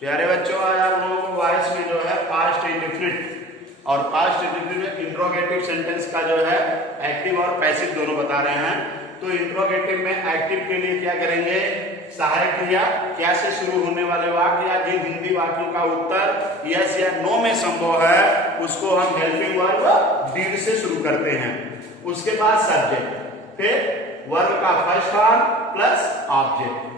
प्यारे बच्चों, आज आप लोगों को वॉइस में जो है पास्ट इंडेफिनिट और पास्ट इंडेफिनिट इंट्रोगेटिव सेंटेंस का जो है एक्टिव और पैसिव दोनों बता रहे हैं। तो इंट्रोगेटिव में एक्टिव के लिए क्या करेंगे, सहायक क्रिया क्या से शुरू होने वाले वाक्य या जिन हिंदी वाक्यों का उत्तर यस या नो में संभव है उसको हम हेल्पिंग वर्ब डीड से शुरू करते हैं। उसके बाद सब्जेक्ट, फिर वर्ब का first form plus object.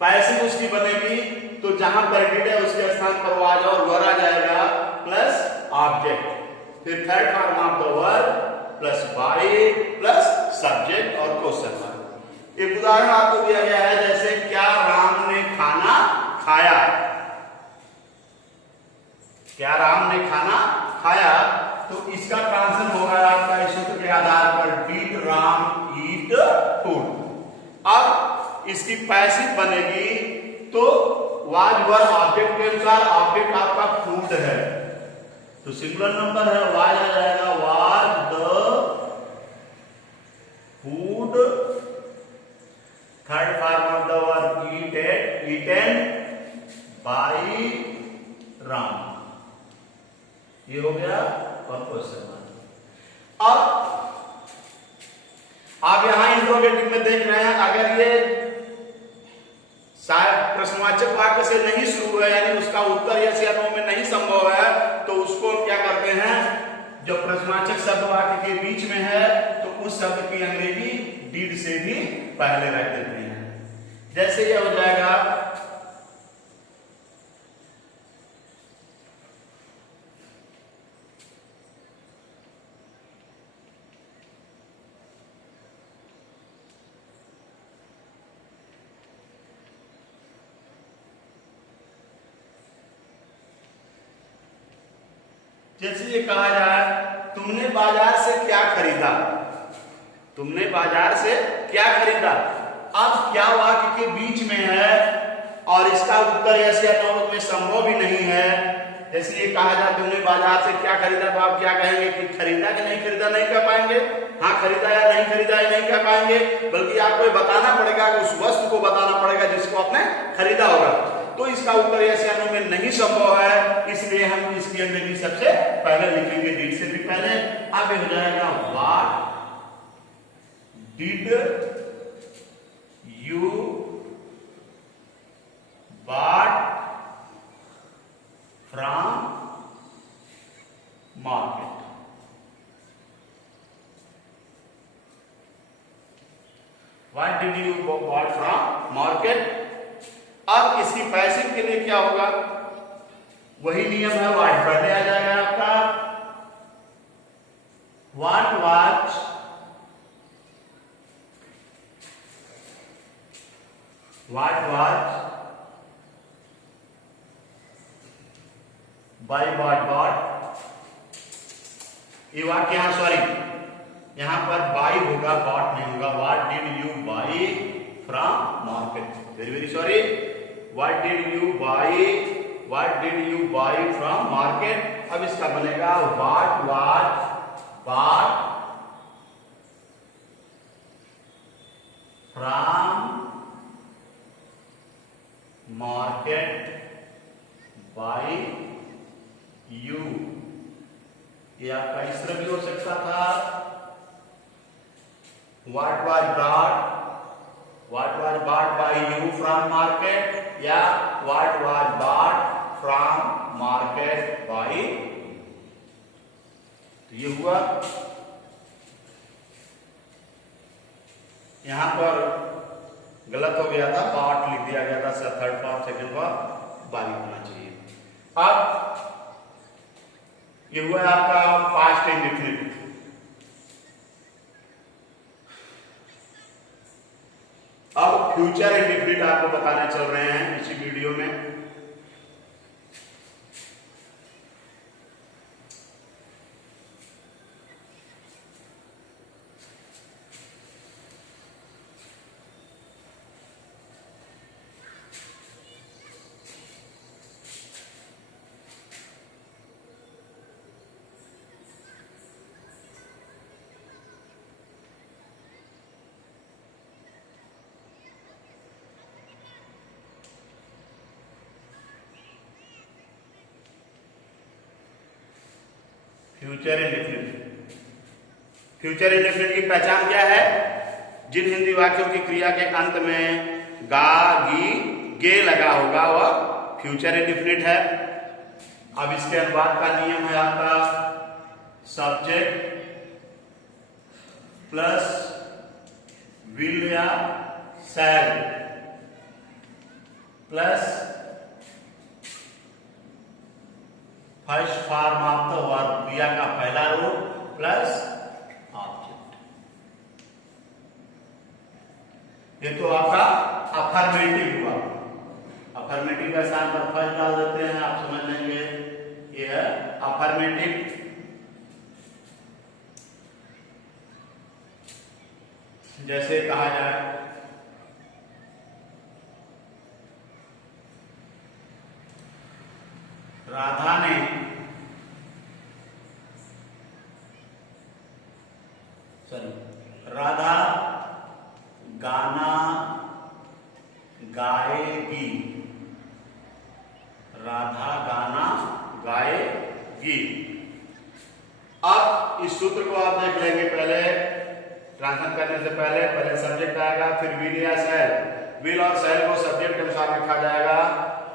Passive उसकी बनेगी तो जहां पर डीड है उसके स्थान पर वाज और वर आ जाएगा प्लस ऑब्जेक्ट। फिर third form of the verb plus by plus subject और क्वेश्चन मार्क। एक उदाहरण आपको दिया गया है, जैसे क्या राम ने खाना खाया। क्या राम ने खाना खाया, तो इसका ट्रांसलेशन होगा आपका इस सूत्र के आधार पर डिड राम ईट फूड। अब इसकी पैसिव बनेगी तो वाज वर ऑब्जेक्ट के अनुसार ऑब्जेक्ट आपका फूड है तो सिंगुलर नंबर है, वाज आ जाएगा was the food. Third form of the verb eaten by Ram. ये हो गया क्वेश्चन मार्क। अब आप यहां इंट्रोगेटिव में देख रहे हैं, अगर ये शायद प्रश्नवाचक वाक्य से नहीं शुरू है यानी उसका उत्तर यस या नो में नहीं संभव है तो उसको क्या करते हैं, जो प्रश्नवाचक शब्द वाक्य के बीच में है तो उस शब्द की अंग्रेजी डिड से भी पहले रख देते हैं। जैसे यह हो जाएगा जैसे ये कहा जाए तुमने बाजार से क्या खरीदा। तुमने बाजार से क्या खरीदा, अब क्या वाक्य के बीच में है और इसका उत्तर यस या नो में संभव भी नहीं है। जैसे ये कहा जाए तुमने बाजार से क्या खरीदा, तो आप क्या कहेंगे कि खरीदा कि नहीं खरीदा, नहीं कह पाएंगे। हाँ, खरीदा या नहीं खरीदा ये नहीं कह पाएंगे, बल्कि आपको ये बताना पड़ेगा, उस वस्तु को बताना पड़ेगा जिसको आपने खरीदा होगा। तो इसका उत्तर यस या नो में नहीं संभव है, इसलिए हम इसकी अंग्रेजी सबसे पहले लिखेंगे डिड से भी पहले। अब हो जाएगा what did you bought from market. What did you bought from market. अब इसकी पैसिव के लिए क्या होगा, वही नियम है, व्हाट पहले आ जाएगा आपका, व्हाट वाज बाय बॉट। ये वाक्य यहां सॉरी यहां पर बाई होगा, बॉट नहीं होगा। What did you by from market, very very sorry. What did you buy from market। अब इसका बनेगा what was bought from market by you। ये आपका इस तरह भी हो सकता था, what was bought by you from market या what was bought from market by। तो ये हुआ, यहां पर गलत हो गया था, bought लिख दिया गया था, third form second form by होना चाहिए। अब ये हुआ आपका पास्ट इंडेफिनिट। अब फ्यूचर इंडेफिनिट आपको बताने चल रहे हैं इसी वीडियो में। Future indefinite. फ्यूचर इंडेफिनिट की पहचान क्या है? जिन हिंदी वाक्यों की क्रिया के अंत में गा, गी, गे लगा होगा वह फ्यूचर इंडेफिनिट है। अब इसके अनुवाद का नियम है आपका सब्जेक्ट प्लस विल या शैल plus first form of the verb, क्रिया का पहला रूप प्लस ऑब्जेक्ट। ये तो आपका अफर्मेटिव हुआ। अफर्मेटिव का स्थान पर फर्स्ट डाल देते हैं, आप समझ लेंगे ये है अफर्मेटिव। जैसे कहा जाए राधा ने राधा गाना गाएगी। राधा गाना गाएगी। अब इस सूत्र को आप देख लेंगे। पहले ट्रांसलेट करने से पहले सब्जेक्ट आएगा, फिर विल या शैल। विल और शैल को सब्जेक्ट के अनुसार लिखा जाएगा।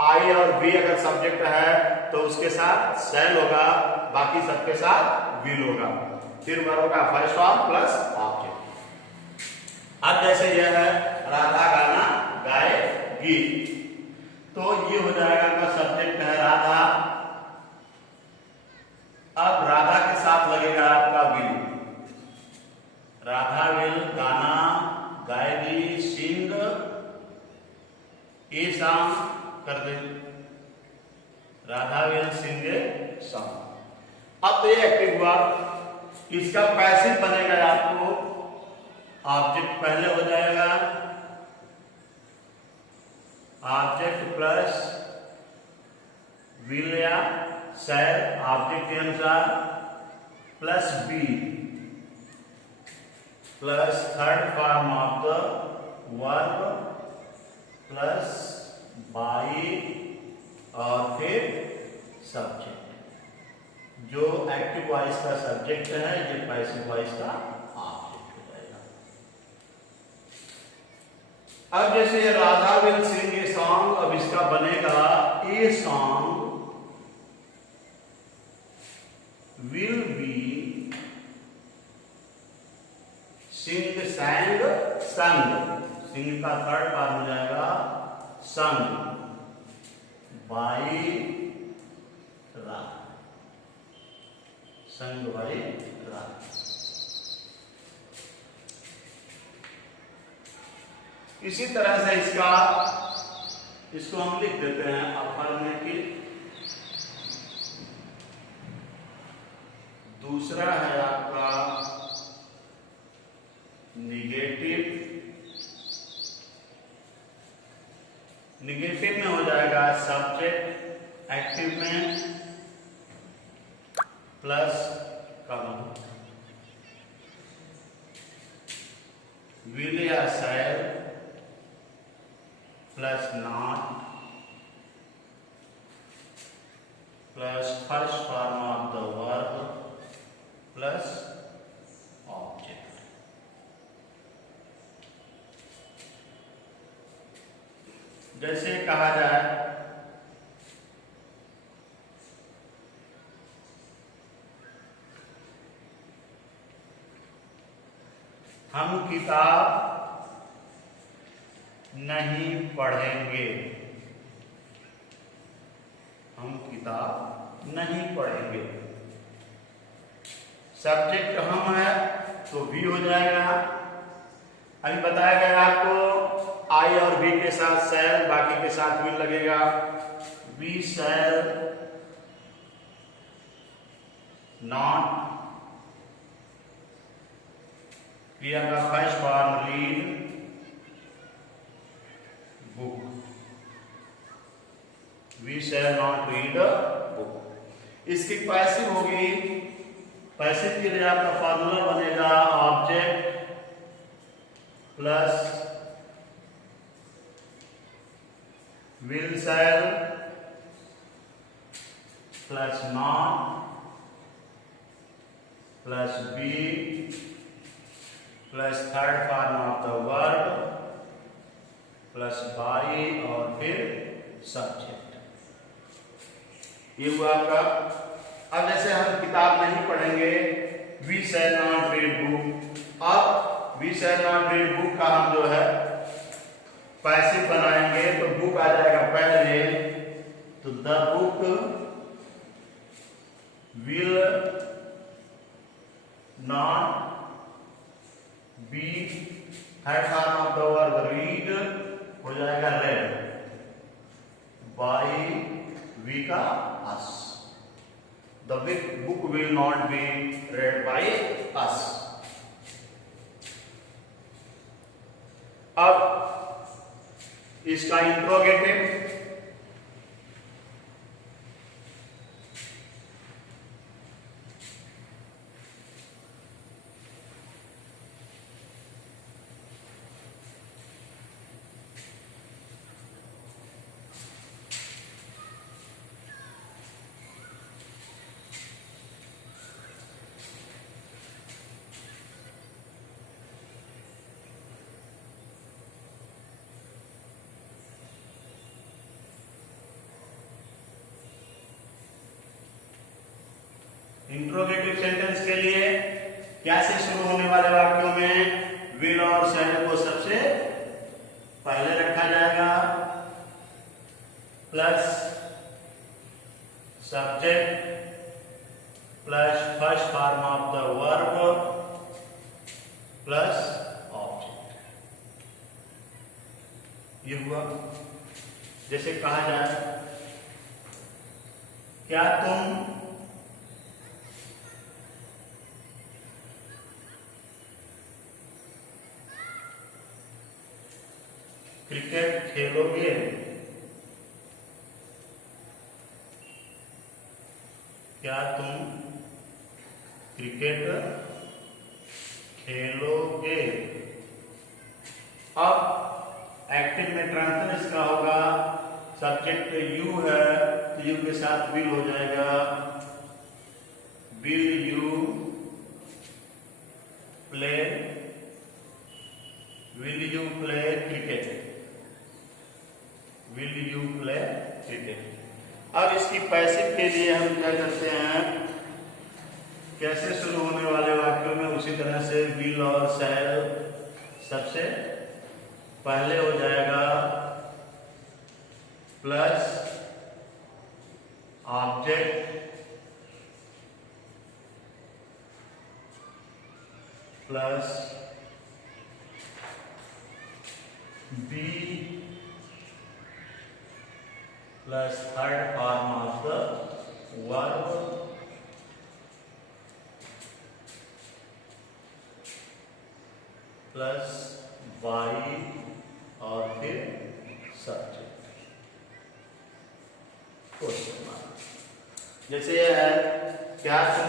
आई और बी अगर सब्जेक्ट है तो उसके साथ शैल होगा, बाकी सबके साथ विल होगा। फिर वर्ब का फर्स्ट फॉर्म प्लस ऑब्जेक्ट। अब जैसे यह है राधा गाना गाएगी, तो ये हो जाएगा का सब्जेक्ट है राधा। अब राधा के साथ लगेगा आपका विल। राधा विल गाना गाएगी, सिंग ए सॉन्ग कर दे। Radha will sing a song. अब तो ये एक्टिव हुआ। इसका पैसिव बनेगा आपको ऑब्जेक्ट पहले हो जाएगा, ऑब्जेक्ट प्लस विल या शैल ऑब्जेक्ट के अनुसार plus be plus third form of the verb plus by और फिर सब्जेक्ट। जो एक्टिव वॉइस का सब्जेक्ट है, ये पैसिव वॉइस का ऑब्जेक्ट हो जाएगा। अब जैसे Radha will sing a song, अब इसका बनेगा a song will be sing sang sung. Sing का थर्ड फॉर्म हो जाएगा संग बाई राधा। संग बाई राधा। इसी तरह से इसको हम लिख देते हैं अफर्मेटिव। दूसरा है आपका निगेटिव। निगेटिव में हो जाएगा सब्जेक्ट एक्टिव में प्लस कॉमा विल या शैल plus not plus first form of the verb plus object. जैसे कहा जाए हम किताब नहीं पढ़ेंगे। हम किताब नहीं पढ़ेंगे। सब्जेक्ट हम है तो भी हो जाएगा। अभी बताया गया आपको आई और बी के साथ शैल, बाकी के साथ विल लगेगा। वी शैल नॉट, क्रिया का first form read book. We shall not read book. इसकी पैसिव होगी। पैसिव के लिए आपका फॉर्मूला बनेगा object plus will shall plus not plus be plus third form of the verb plus by और फिर सब्जेक्ट। ये हुआ आपका। अब जैसे हम किताब नहीं पढ़ेंगे, we shall not read book. अब we shall not read book का हम जो है पैसिव बनाएंगे तो बुक आ जाएगा पहले, तो the book will not be, third form of the verb read हो जाएगा रेड, बाई वी का us. The book will not be read by us. अब इसका इंट्रोगेटिव, इंट्रोगेटिव सेंटेंस के लिए क्या से शुरू होने वाले वाक्यों में विल और शैल को सबसे पहले रखा जाएगा, plus subject plus first form of the verb plus object. ये हुआ। जैसे कहा जाए, क्या तुम क्रिकेट खेलोगे? क्या तुम क्रिकेट खेलोगे? अब एक्टिव में ट्रांसफर इसका होगा, सब्जेक्ट यू है तो यू के साथ विल हो जाएगा, will you play, will you play cricket, will you play cricket. अब इसकी पैसिव के लिए हम क्या करते हैं, कैसे शुरू होने वाले वाक्यों में उसी तरह से विल और शैल सबसे पहले हो जाएगा, plus object plus be plus third form of the verb plus by और फिर सब्जेक्ट। Question mark. जैसे है, क्या तुम